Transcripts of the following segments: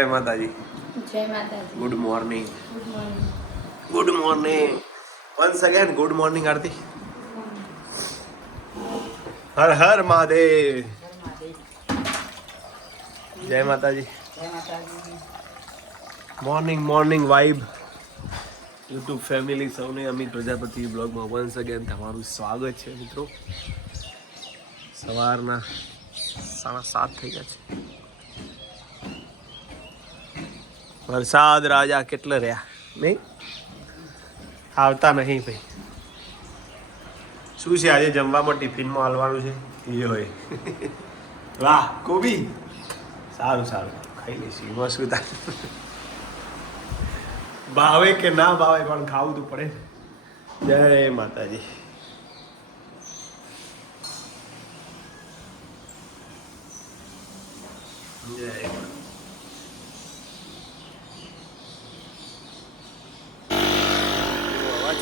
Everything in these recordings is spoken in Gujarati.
જય માતાજી. જય માતાજી. Good morning. Good morning. Good morning. Once again good morning Aarti. હર હર મહાદેવ. જય માતાજી. જય માતાજી. Morning morning vibe. YouTube family સૌને અમિત પ્રજાપતિ બ્લોગમાં વન્સ અગેન તમારું સ્વાગત છે મિત્રો. સવારના 7:30 થઈ ગયા છે. વરસાદ રાજા કેટલે રહ્યા નહીં આવતા નહીં ભાઈ. શું છે આજે જમવામાં ટિફિનમાં હાલવાનું છે એ હોય. વાહ કોબી સારું સારું ખાઈ લઈશું એમાં શું થાય. ભાવે કે ના ભાવે પણ ખાવું તો પડે. જય માતાજી. જય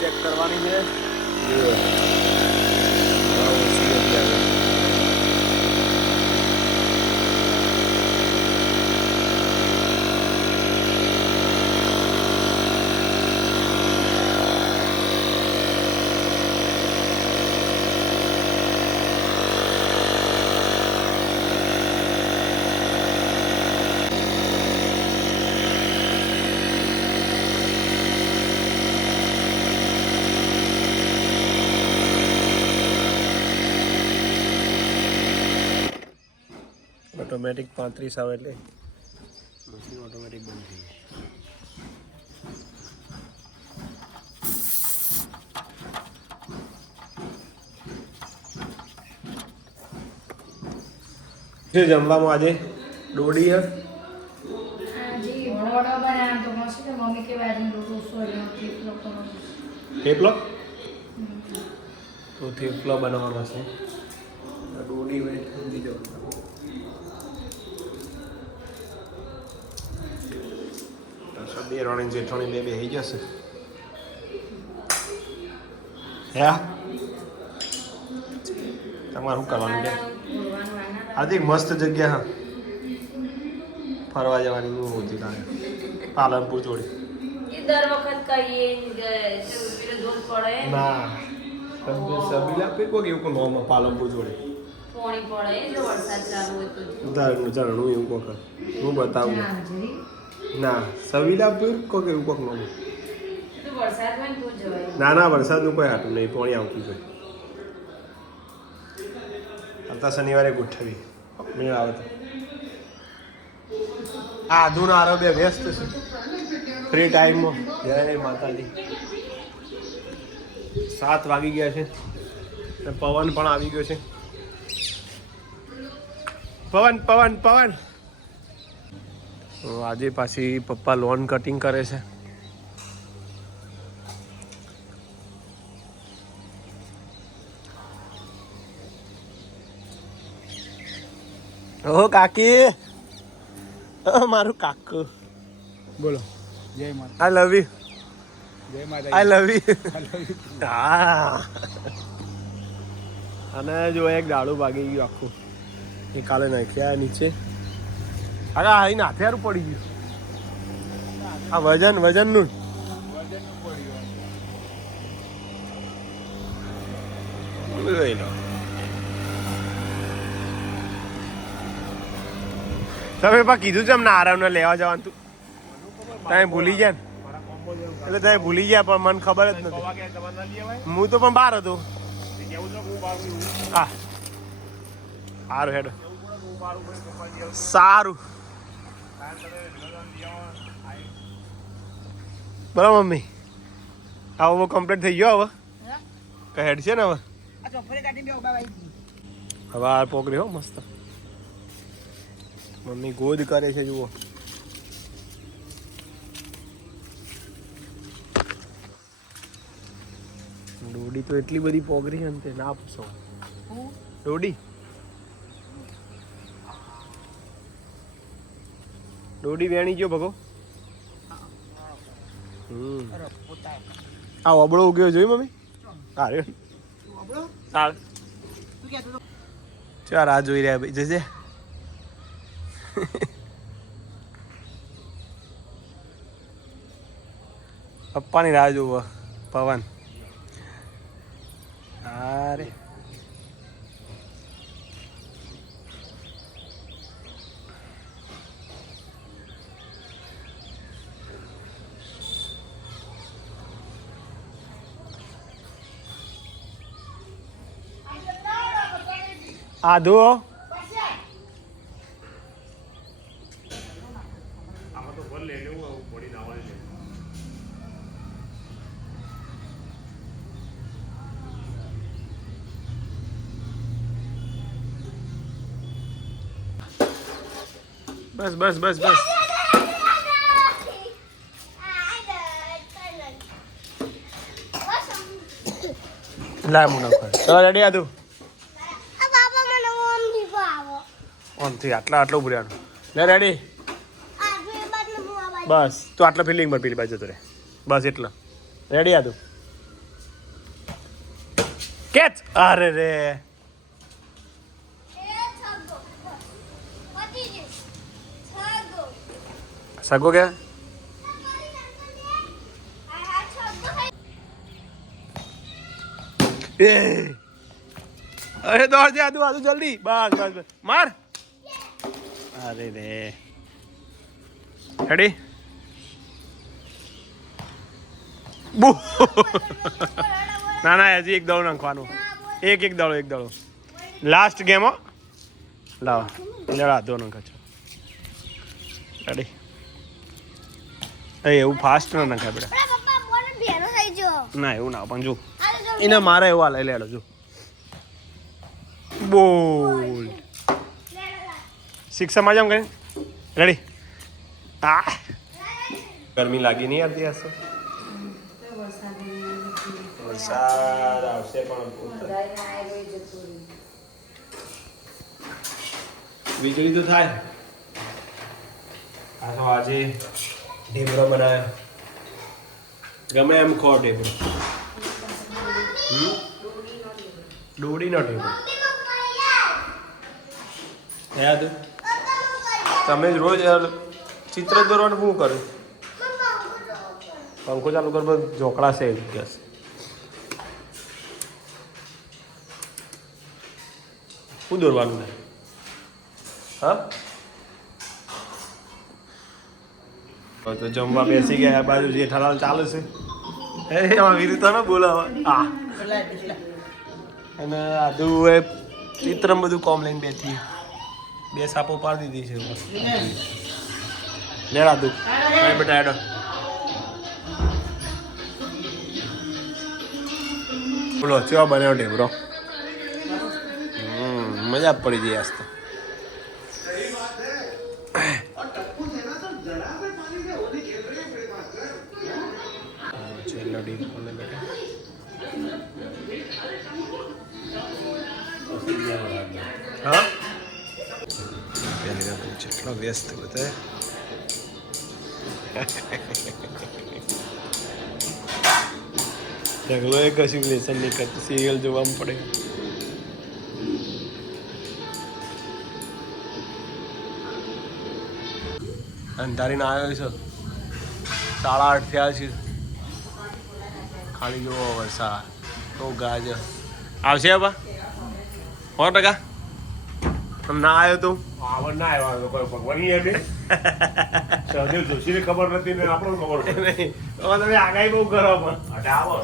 ચેક કરવાની છે. ઓટોમેટિક 35 આવે એટલે મશીન ઓટોમેટિક બંધ થઈ જાય. જમવામાં આજે ડોડી આજે વડો બનાવ્યો તો મસ્ત છે. મમ્મી કે આજે રોટલો સોયનો થેપલો કરવાનો. થેપલો તો થેપલો બનાવવાનો છે. ડોડી હોય સમજી જવાનું. બે રોણી જેઠોણી બે થઈ જશે. હે તમારે શું કરવાનું કે આજે મસ્ત જગ્યા હા ફરવા જવાની બહુ હોતી તારે પાલનપુર જોડે. એ દર વખત કહીએ દોર પડે ના સબીલા પે કોક એવું કો નોમ પાલનપુર જોડે પોણી પડે જો વરસાદ ચાલુ હોય તો ઝરણું એવું કોક હું બતાવું. ના સવિલાપુર કોક એવું કોક નોમ. વરસાદ હોય તો જવાય. ના ના વરસાદનું કોઈ હાટું નહીં. પોણી આવતું હોય આવતા શનિવારે ગોઠવી મેળ આવે તો. આ આધુનો આરોગ્ય વ્યસ્ત છે ફ્રી ટાઈમમાં. જય માતાજી. 7 વાગી ગયા છે. પવન પણ આવી ગયો છે. પવન પવન પવન. આજે પાછી પપ્પા લોન કટિંગ કરે છે. ઓ કાકી મારું કાકુ બોલો. જય માતા. આઈ લવ યુ. જય માતા. આઈ લવ યુ. હા અને જો એક ડાળું ભાગી ગયું આખું. એ કાલે નાખ્યા નીચે. અરે આઈને હાથેરું પડી ગયું. આ વજનનું વજનનું પડ્યું. તમે પા કીધું છે એમને આરામને લેવા જવાનું તું તમે ભૂલી ગયા ને એટલે તમે ભૂલી ગયા પણ મને ખબર જ નથી. હું તો પણ બહાર હતો. હા સારું હેડો સારું બરાબર મમ્મી. હવે કમ્પ્લીટ થઈ ગયો. હવે કઈ હેડ છે ને હવે હવે આ પોકરી હો મસ્ત. મમ્મી ગોદ કરે છે જુઓ. ડોડી તો એટલી બધી પોગરી છે ને તે ના પૂછો. ડોડી ડોડી વેણી ગયો ભગો. આ ઓબળો ઉગ્યો જોઈ મમ્મી. અરે ચાલ ચાર આ જોઈ રહ્યા ભાઈ જજે. પપ્પાની રાહ જોવો પવન. અરે આધો બસ બસ બસ બસ. લાય મુના ચાલ રેડી આધું. ઓમથી આટલું ભર્યાનું લે રેડી. બસ તું આટલા ફિલ્ડિંગ પર પેલી બાજુ જતો રે બસ એટલો રેડી આધું. કેચ. અરે રે સગો કે એ અરે દોડ દે આધું આધું જલ્દી બસ બસ બસ માર. અરે રે રેડી બુ. ના ના હજી એક દડો નાખવાનું એક દડો લાસ્ટ ગેમ હો. લાવો લેડા દો નાખા છો રેડી. એવું ફાસ્ટ ના નાખાય બેટા. ના એવું ના પણ જો એને મારે એવું હાલે લેડો જો બોલ શિક્ષામાં જામ કઈ રેડી. આ ગરમી લાગી નહીં આવતી હશે. વરસાદ આવશે પણ વીજળી તો થાય. આ તો આજે ઢેબરો બનાવ્યો ગમે એમ ખો ઢેબરો. ડોડીનો ઢેબરો યાદ તમે રોજ ચિત્ર દોરવાનું શું કર્યું. પંખો ચાલુ કરો ઝોકડા છે ગેસ. શું દોરવાનું ને હા તો જમવા બેસી ગયા. બાજુ જેઠાલાલ ચાલે છે એમાં વિરુદ્ધ ને બોલાવા હા. અને આધુ એ ચિત્ર બધું કોમ લઈને બેઠી 2 સાપો પાડી દીધી છે. લેડા દુ બેટા એડો બોલો ચેવા બન્યો ઢેબરો. મજા પડી જાય આજ તો. હા જેટલો વ્યસ્ત બધા ઢગલો એ કશું લેસન નહીં કરતું સિરિયલ જોવામાં પડે. અંધારીને આવ્યો છે 8:30 થયા છે. ખાલી જોવો વરસાદ તો ગાજર આવશે બા 100%. ના આવ્યો તું આવડ ના આવ્યો કોઈ ભગવાન સહદેવ જોશીને ખબર નથી ને આપણને ખબર નહીં. તમે આગાહી બહુ કરો પણ આવો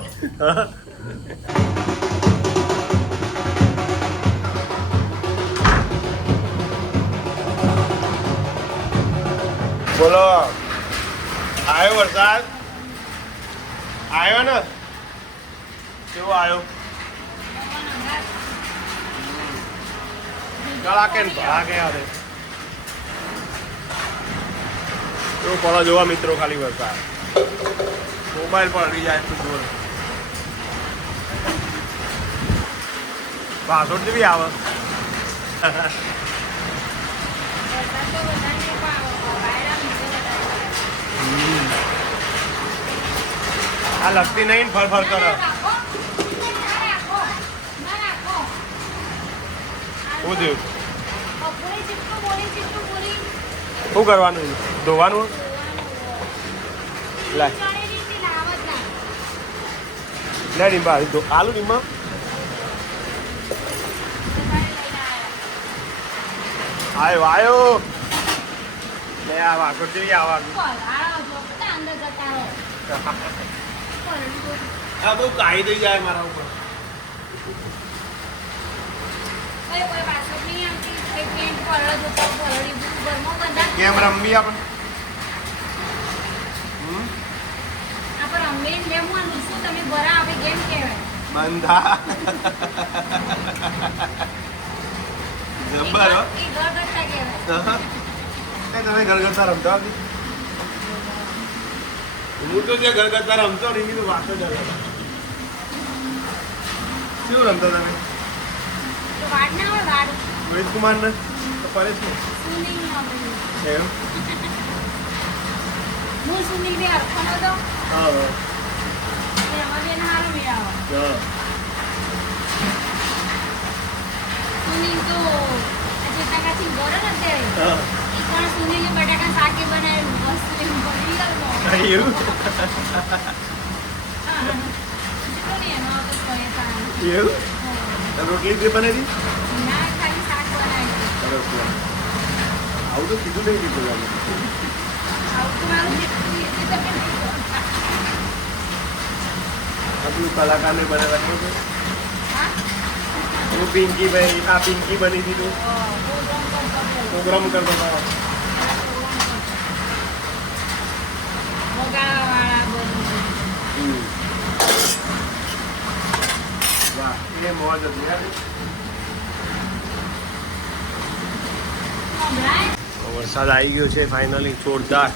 બોલો. આવ્યો વરસાદ આવ્યો ને કેવો આવ્યો. ગળાકે ભાગે આવે એવું પડો જોવા મિત્રો. ખાલી વરસાદ મોબાઈલ પર અડી જાય એટલું જોર. પાસવર્ડ જેવી આવે. આ લગતી નહીં ફર ફર કરો. શું થયું શું કરવાનું ધોવાનું લાય લે ડીંબા તો આલુ ડીંબા આયો આયો લે આ વાગો છે આ વાગો આ બહુ કાઈ દઈ જાય મારા ઉપર કેમ રમવી આપણે બંધા જબર હો તમે ઘર કરતા રમતા હું તો જે ઘર કરતા રમતો ને એની તો વાત જ અલગ શું રમતા તમે રોહિત કુમાર ને પરેશ એમ હું સુનિલ ને અર્પણ હતો હા એમાં બેન હારું મેળાવો હા સુનિલ તો બટાકાથી ગયો ને અત્યારે હા એ પણ સુનિલે બટાકા શાકે બનાવ્યું મસ્ત એવું બની ગયું એવું એવું રોટલી જે બનાવી ના ખાલી શાક બનાવ્યું સરસ આવું તો કીધું નહીં કીધું આવું તો મારું જેટલું એટલે તમે નહીં કરો. આપણું કલાકારને બનાવવા છે હા? હું પિંકી ભાઈ આ પિંકી બની દીધું પ્રોગ્રામ કરતો હતો વગાડવાવાળા બધું. વાહ એ મોજ હતી યાર સંભળાય? વરસાદ આવી ગયો છે ફાઇનલી જોરદાર